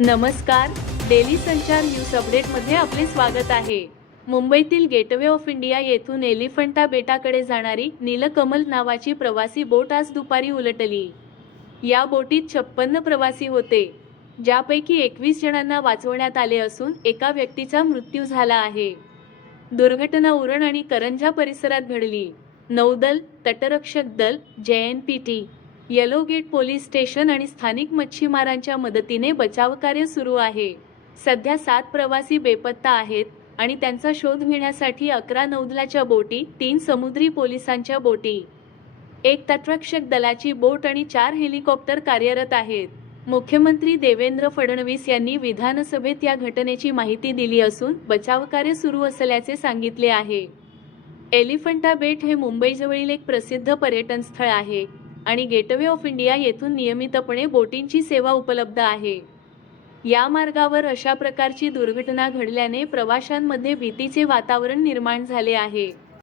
नमस्कार, डेली संचार न्यूज अपडेटमध्ये आपले स्वागत आहे. मुंबईतील गेटवे ऑफ इंडिया येथून एलिफंटा बेटाकडे जाणारी नीलकमल नावाची प्रवासी बोट आज दुपारी उलटली. या बोटीत 56 प्रवासी होते, ज्यापैकी 21 जणांना वाचवण्यात आले असून एका व्यक्तीचा मृत्यू झाला आहे. दुर्घटना उरण आणि करंजा परिसरात घडली. नौदल, तटरक्षक दल, JNPT, yellow gate police station आणि स्थानिक मच्छीमारांच्या मदतीने बचावकार्य सुरू आहे. सध्या 7 प्रवासी बेपत्ता आहेत आणि त्यांचा शोध घेण्यासाठी 11 नौदलाच्या बोटी, 3 समुद्री पोलिसांच्या बोटी, 1 तटरक्षक दलाची बोट आणि 4 हेलिकॉप्टर कार्यरत आहेत. मुख्यमंत्री देवेंद्र फडणवीस यांनी विधानसभेत या घटनेची माहिती दिली असून बचावकार्य सुरू असल्याचे सांगितले आहे. एलिफंटा बेट हे मुंबईजवळील एक प्रसिद्ध पर्यटन स्थळ आहे आणि गेटवे ऑफ इंडिया येथून नियमितपणे बोटींची सेवा उपलब्ध आहे. या मार्गावर अशा प्रकारची दुर्घटना घडल्याने प्रवाशांमध्ये भीतीचे वातावरण निर्माण झाले आहे.